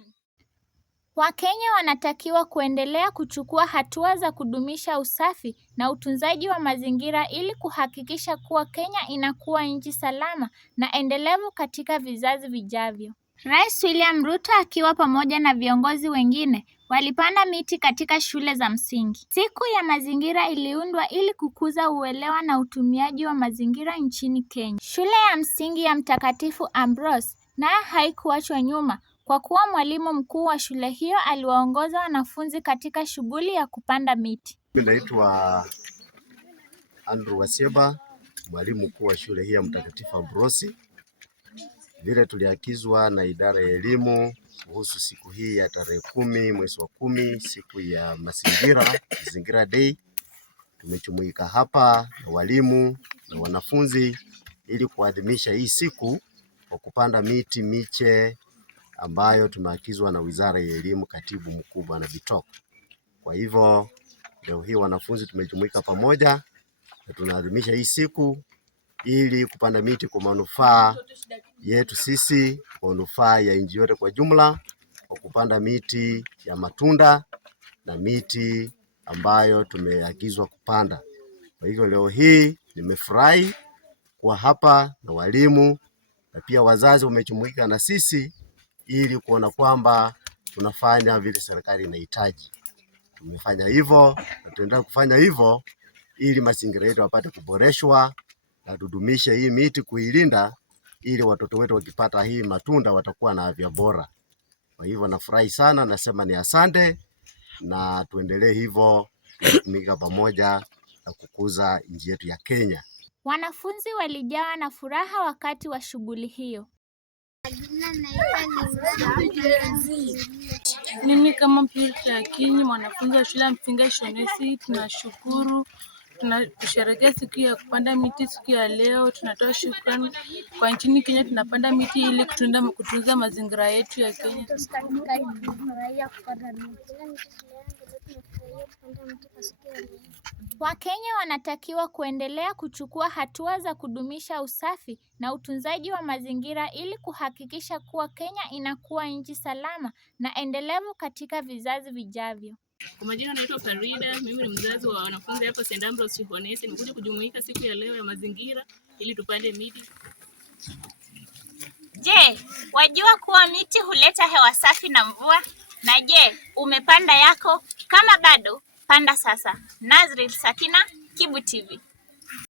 COVID-19. Wakenya wanatakiwa kuendelea kuchukua hatua za kudumisha usafi na utunzaji wa mazingira ili kuhakikisha kuwa Kenya inakuwa nchi salama na endelevu katika vizazi vijavyo. Rais William Ruto akiwa pamoja na viongozi wengine walipanda miti katika shule za msingi. Siku ya mazingira iliundwa ili kukuza uelewa na utumiaji wa mazingira nchini Kenya. Shule ya msingi ya Mtakatifu Ambrose nayo haikuachwa nyuma kwa kuwa mwalimu mkuu wa shule hiyo aliwaongoza wanafunzi katika shughuli ya kupanda miti. Mimi naitwa Andrew Wasieba, mwalimu mkuu wa shule hii ya Mtakatifu Ambrose. Vile tuliagizwa na idara ya elimu kuhusu siku hii ya tarehe 10 mwezi wa 10, siku ya mazingira day, tumejumuika hapa na walimu na wanafunzi ili kuadhimisha hii siku kwa kupanda miti miche ambayo tumeagizwa na Wizara ya Elimu, Katibu Mkuu Bwana Bitok. Kwa hivyo leo hii wanafunzi tumejumuika pamoja na tunaadhimisha hii siku ili kupanda miti kwa manufaa yetu sisi, kwa manufaa ya nchi yote kwa jumla, kwa kupanda miti ya matunda na miti ambayo tumeagizwa kupanda. Kwa hivyo leo hii nimefurahi kuwa hapa na walimu na pia wazazi wamejumuika na sisi ili kuona kwamba tunafanya vile serikali inahitaji. Tumefanya hivyo na tunaendelea kufanya hivyo ili mazingira yetu yapate kuboreshwa na tudumishe hii miti kuilinda ili watoto wetu wakipata hii matunda watakuwa na afya bora. Kwa hivyo nafurahi sana, nasema ni asante na tuendelee hivyo kutumika pamoja na kukuza nchi yetu ya Kenya. Wanafunzi walijawa na furaha wakati wa shughuli hiyo. Mimi kama Purity Akinyi, mwanafunzi wa shule ya msingi Shonesi, tunashukuru. Tunasherehekea siku ya kupanda miti siku ya leo. Tunatoa shukrani kwa nchini Kenya, tunapanda miti ili kutunza mazingira yetu ya Kenya. Wakenya wanatakiwa kuendelea kuchukua hatua za kudumisha usafi na utunzaji wa mazingira ili kuhakikisha kuwa Kenya inakuwa nchi salama na endelevu katika vizazi vijavyo. Kwa majina naitwa Farida, mimi ni mzazi wa wanafunzi hapa St. Ambrose Shihonesi. Nimekuja kujumuika siku ya leo ya mazingira ili tupande miti. Je, wajua kuwa miti huleta hewa safi na mvua? Na je, umepanda yako? Kama bado, panda sasa. Nazril Sakina, Kibu TV.